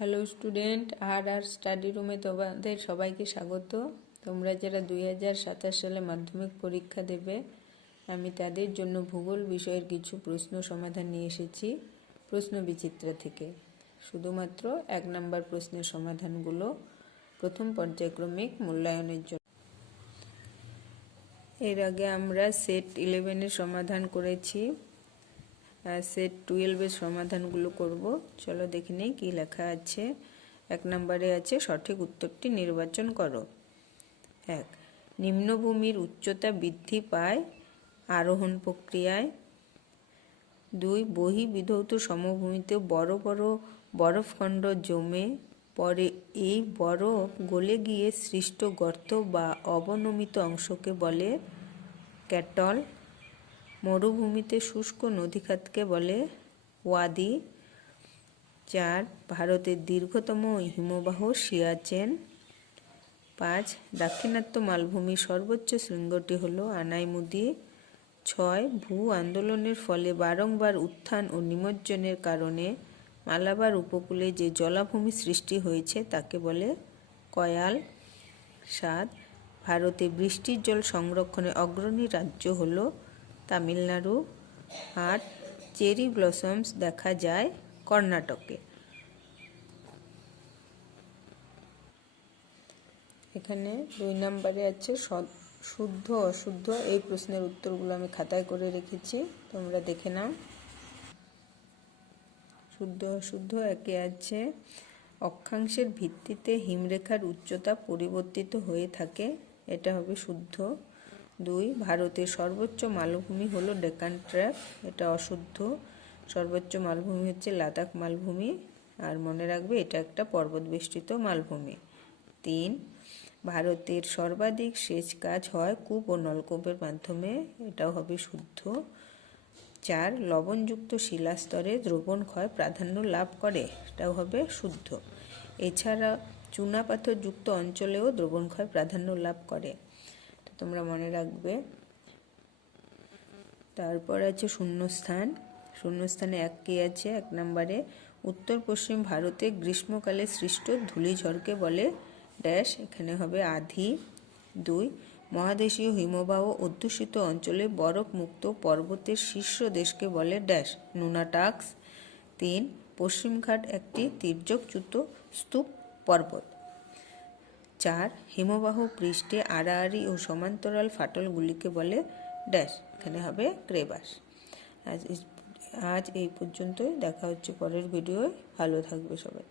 Hello student, আর study রুমে তোমাদের সবাইকে স্বাগত। তোমরা যারা 2027 সালে মাধ্যমিক পরীক্ষা দেবে, আমি তাদের জন্য ভূগোল বিষয়ের কিছু প্রশ্ন সমাধান নিয়ে এসেছি প্রশ্ন বিচিত্রা থেকে। শুধুমাত্র 1 নম্বর প্রশ্নের সমাধানগুলো প্রথম পর্যায়ক্রমিক মূল্যায়নের জন্য। এর আগে আমরা সেট 11-এর সমাধান করেছি, সেট 12-এর সমাধানগুলো করব। চলো দেখে নেই কী লেখা আছে। 1 নম্বরে আছে সঠিক উত্তরটি নির্বাচন করো। 1. নিম্নভূমির উচ্চতা বৃদ্ধি পায় আরোহণ প্রক্রিয়ায়। 2. বহির্বিধৌত সমভূমিতে বড় বড় বরফখণ্ড জমে পরে এই বরফ গলে গিয়ে সৃষ্ট গর্ত বা অবনমিত অংশকে বলে ক্যাটল। মরুভূমিতে শুষ্ক নদীখাতকে বলে ওয়াদি। 4. ভারতের দীর্ঘতম হিমবাহ সিয়াচেন। 5. দাক্ষিণাত্য মালভূমির সর্বোচ্চ শৃঙ্গটি হল আনাইমুদি। 6. ভূ আন্দোলনের ফলে বারংবার উত্থান ও নিমজ্জনের কারণে মালাবার উপকূলে যে জলাভূমি সৃষ্টি হয়েছে তাকে বলে কয়াল। 7. ভারতে বৃষ্টির জল সংরক্ষণে অগ্রণী রাজ্য হল তামিলনাড়ু। 8. চেরি ব্লসমস দেখা যায় কর্ণাটকে। এখানে 2 নম্বরে আছে শুদ্ধ অশুদ্ধ। এই প্রশ্নের উত্তরগুলো আমি খাতায় করে রেখেছি, তোমরা দেখে নাও। শুদ্ধ অশুদ্ধ। একে আছে অক্ষাংশের ভিত্তিতে হিমরেখার উচ্চতা পরিবর্তিত হয়ে থাকে, এটা হবে শুদ্ধ। 2. ভারতের সর্বোচ্চ মালভূমি হলো ডেকান ট্র্যাপ, এটা অশুদ্ধ। সর্বোচ্চ মালভূমি হচ্ছে লাদাখ মালভূমি, আর মনে রাখবে এটা একটা পর্বতবেষ্টিত মালভূমি। 3. ভারতের সর্বাধিক সেচ কাজ হয় কূপ ও নলকূপের মাধ্যমে, এটাও হবে শুদ্ধ। 4. লবণযুক্ত শিলাস্তরে দ্রবণ ক্ষয় প্রাধান্য লাভ করে, এটাও হবে শুদ্ধ। এছাড়া চুনাপাথরযুক্ত অঞ্চলেও দ্রবণ ক্ষয় প্রাধান্য লাভ করে, তো তোমরা মনে রাখবে। তারপর আছে শূন্যস্থান। শূন্যস্থানে কি আছে? 1 নম্বরে উত্তর পশ্চিম ভারতে গ্রীষ্মকালে সৃষ্ট ধূলিঝড়কে বলে ড্যাশ, এখানে হবে আধি। 2. মহাদেশীয় হিমবাহ অধ্যুষিত অঞ্চলে বরফমুক্ত পর্বতের শীর্ষ দেশকে বলে ড্যাশ, নুনাটাক্স। 3. পশ্চিমঘাট একটি তির্যকচ্যুত স্তূপ পর্বত। 4. হিমবাহ পৃষ্ঠে আড়াআড়ি ও সমান্তরাল ফাটলগুলিকে বলে ড্যাশ, এখানে হবে ক্রেভাস। আজ এই পর্যন্তই, দেখা হচ্ছে পরের ভিডিওয়। ভালো থাকবে সবাই।